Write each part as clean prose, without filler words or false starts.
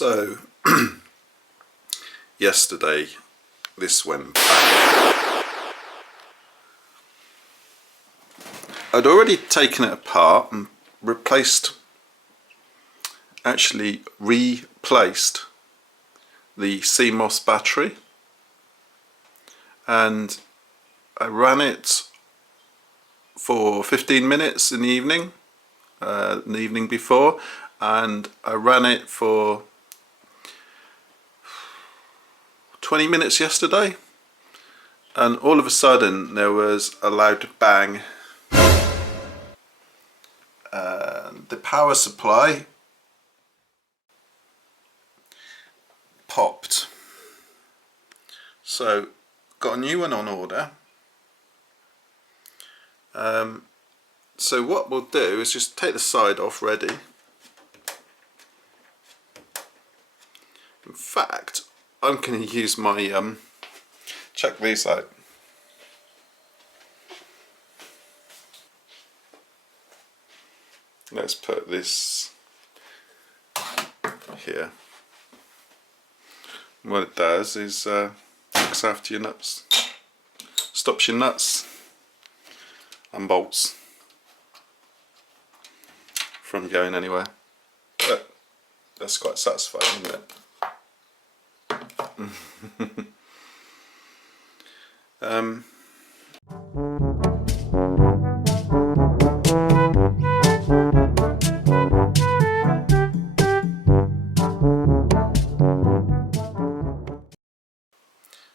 So yesterday this went bang. I'd already taken it apart and actually replaced the CMOS battery, and I ran it for 15 minutes in the evening, before, and I ran it for 20 minutes yesterday, and all of a sudden there was a loud bang. The power supply popped, so got a new one on order. So what we'll do is just take the side off ready. In fact, I'm going to use my check these out. Let's put this here. What it does is looks after your nuts, stops your nuts and bolts from going anywhere. But that's quite satisfying, isn't it?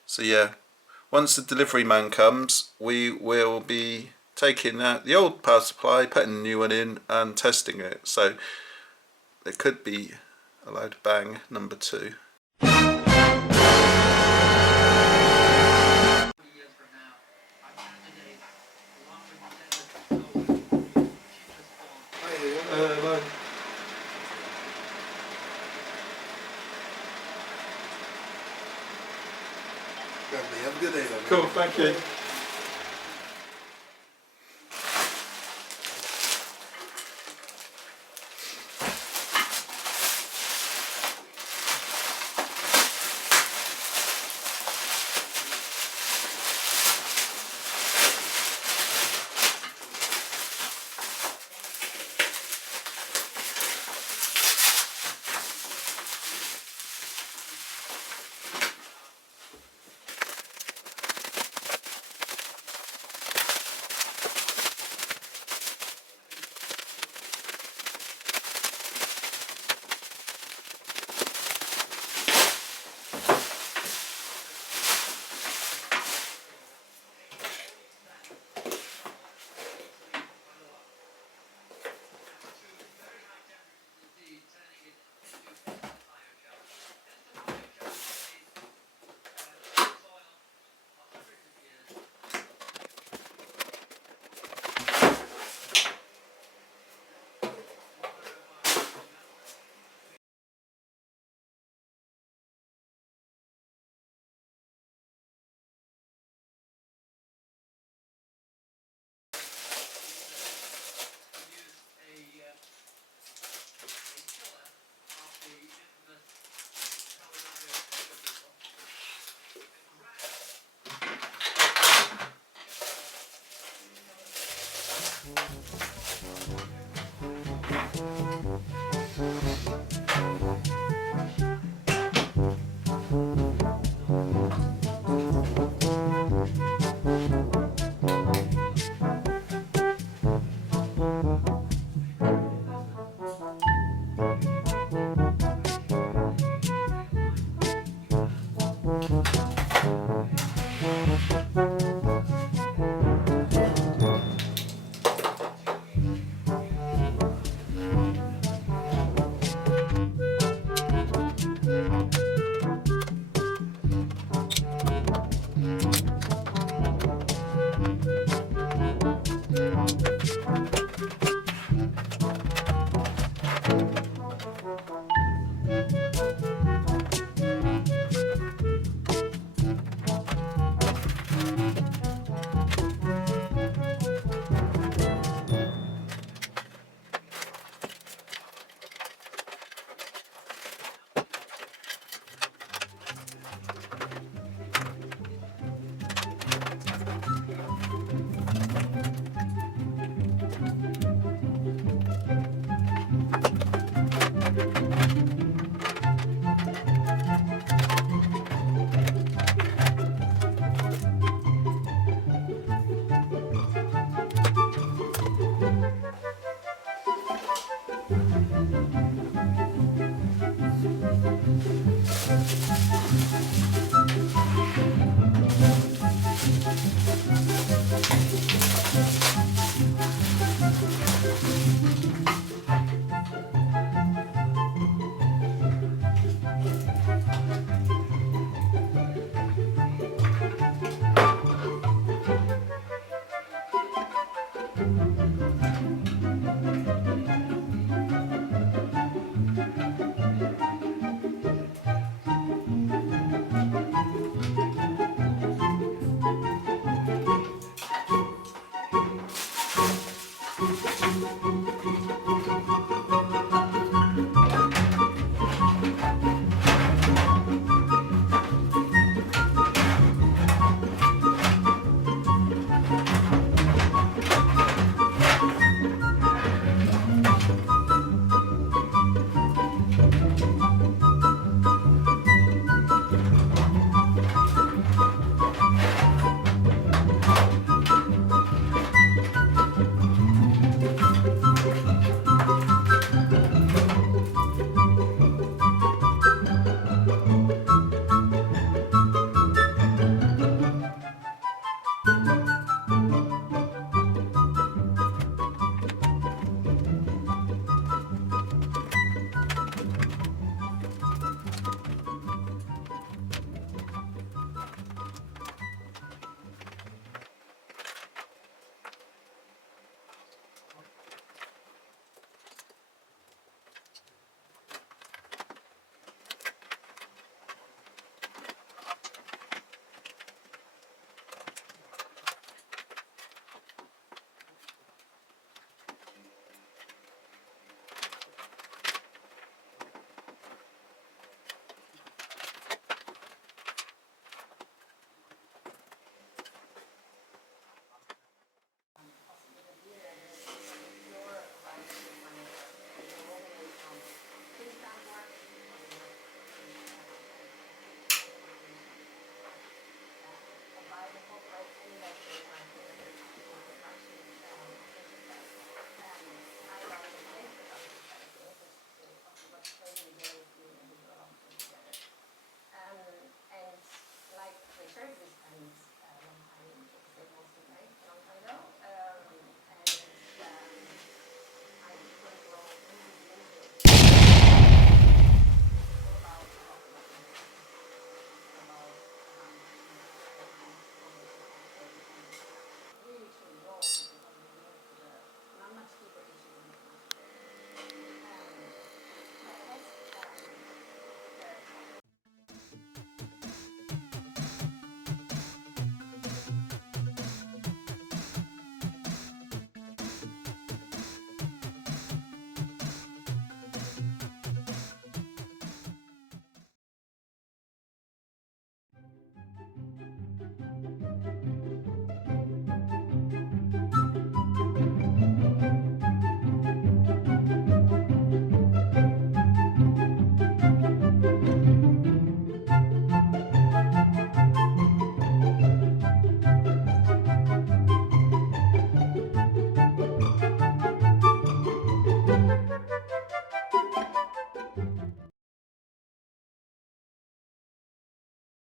So yeah, once the delivery man comes, we will be taking out the old power supply, putting a new one in and testing it. So there could be a loud bang number 2. Have a good day, then. Cool, thank you.